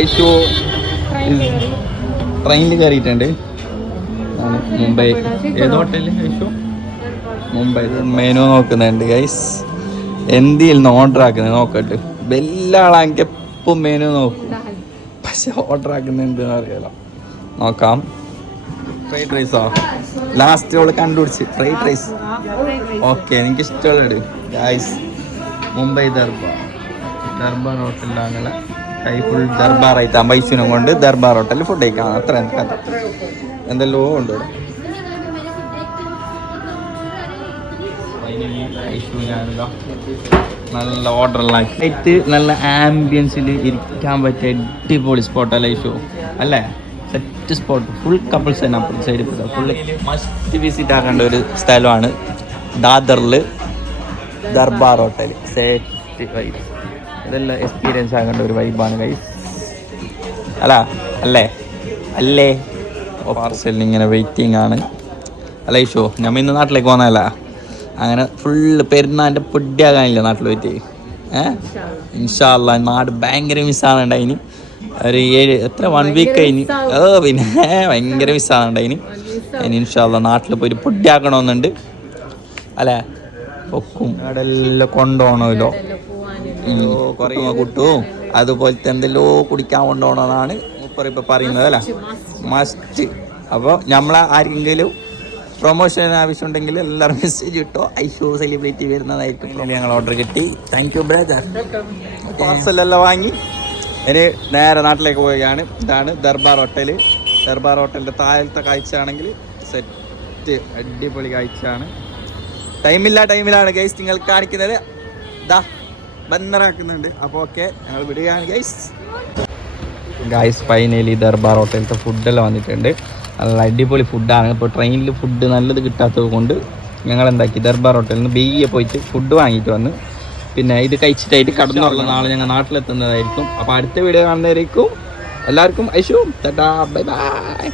ഐഷു ട്രെയിനിൽ കയറിയിട്ടുണ്ട്. മുംബൈ ഏത് ഹോട്ടലിൽ ഐഷു? മുംബൈ മെനു നോക്കുന്നുണ്ട് ഗൈസ്. എന്തിൽ ഓർഡർ ആക്കുന്നത് നോക്കട്ടെ. ബെല്ലാളാണെങ്കിൽ എപ്പം മെനു നോക്കും, പക്ഷെ ഓർഡർ ആക്കുന്നുണ്ട് അറിയാലോ. നോക്കാം. ഫ്രൈഡ് റൈസോ ലാസ്റ്റ് അവള് കണ്ടുപിടിച്ച് ഫ്രൈഡ് റൈസ്. ഓക്കെ, എനിക്ക് ഇഷ്ടമുള്ളത് ഗൈസ് മുംബൈ ദർബാർ ഹോട്ടലിലാണ് കൈ ഫുൾ ദർബാർ ആയിട്ട് അമ്പൈശുനും കൊണ്ട് ദർബാർ ഹോട്ടലിൽ ഫുഡ് കഴിക്കാം. അത്ര കഥ എന്തെല്ലോ ഉണ്ട് ഇവിടെ. നല്ല ഓർഡറെല്ലാം ആയിട്ട് നല്ല ആംബിയൻസിൽ ഇരിക്കാൻ പറ്റിയ അടിപൊളി സ്പോട്ടല്ല ഐഷു അല്ലേ? സെറ്റ് സ്പോട്ട്, ഫുൾ കപ്പിൾസ് തന്നെ അപ്പുറത്തെ സൈഡിൽ ഫുൾ മസ്റ്റ് വിസിറ്റ് ആക്കേണ്ട ഒരു സ്ഥലമാണ് ദാദറിൽ ദർബാർ ഹോട്ടൽ. സെറ്റ് വൈബ്, ഇതെല്ലാം എക്സ്പീരിയൻസ് ആക്കേണ്ട ഒരു വൈബാണ് ഗൈസ്. അല്ലേ പാർസലിന് ഇങ്ങനെ വെയിറ്റിംഗ് ആണ്. അല്ല ഈശോ, നമ്മൾ ഇന്ന് നാട്ടിലേക്ക് പോകുന്നതല്ല. അങ്ങനെ ഫുള്ള് പെരുന്നാൻ്റെ പൊടിയാകാനില്ല നാട്ടിൽ പോയിട്ട്. ഇൻഷാ അല്ലാ നാട് ഭയങ്കര മിസ്സാകുന്നുണ്ടായിന്. ഒരു 1 വീക്ക് കഴിഞ്ഞ് പിന്നെ ഭയങ്കര മിസ്സാകുന്നുണ്ടായിന്. ഇനി ഇൻഷാ അല്ലാ നാട്ടിൽ പോയിട്ട് പൊടിയാക്കണമെന്നുണ്ട്. അല്ലേ പൊക്കും അവിടെല്ലാം കൊണ്ടുപോകണമല്ലോ. കുറേ കുട്ടും അതുപോലത്തെ എന്തെല്ലോ കുടിക്കാൻ കൊണ്ടുപോകണമെന്നാണ് ഇപ്പം പറയുന്നത് അല്ലേ? മസ്റ്റ്. അപ്പോൾ നമ്മൾ ആർക്കെങ്കിലും പ്രൊമോഷൻ ആവശ്യമുണ്ടെങ്കിൽ എല്ലാവരും മെസ്സേജ് കിട്ടോ. ഐഷോ സെലിബ്രിറ്റി വരുന്നതായിരിക്കും. ഞങ്ങൾ ഓർഡർ കിട്ടി. Thank you brother. പാർസലെല്ലാം വാങ്ങി ഇനി നേരെ നാട്ടിലേക്ക് പോവുകയാണ്. ഇതാണ് ദർബാർ ഹോട്ടൽ. ദർബാർ ഹോട്ടലിൻ്റെ താഴത്തെ കാഴ്ചയാണെങ്കിൽ സെറ്റ് അടിപൊളി കാഴ്ചയാണ്. ടൈമിലാണ് ഗൈസ് നിങ്ങൾ കാണിക്കുന്നത്. ഇതാ ബന്നറാക്കുന്നുണ്ട്. അപ്പോൾ ഓക്കെ, ഞങ്ങൾ വിടുകയാണ് ഗൈസ്. ഫൈനലി ദർബാർ ഹോട്ടലിലത്തെ ഫുഡെല്ലാം വന്നിട്ടുണ്ട്. നല്ല അടിപൊളി ഫുഡാണ്. ഇപ്പോൾ ട്രെയിനിൽ ഫുഡ് നല്ലത് കിട്ടാത്തത് കൊണ്ട് ഞങ്ങൾ എന്താക്കി ദർബാർ ഹോട്ടലിൽ നിന്ന് ബെയ്യെ പോയിട്ട് ഫുഡ് വാങ്ങിയിട്ട് വന്ന് പിന്നെ ഇത് കഴിച്ചിട്ടായിട്ട് കടന്നുള്ള നാളെ ഞങ്ങൾ നാട്ടിലെത്തുന്നതായിരിക്കും. അപ്പോൾ അടുത്ത വീഡിയോ കാണുന്നതായിരിക്കും. എല്ലാവർക്കും ഐഷു ടാറ്റാ ബൈ ബൈ.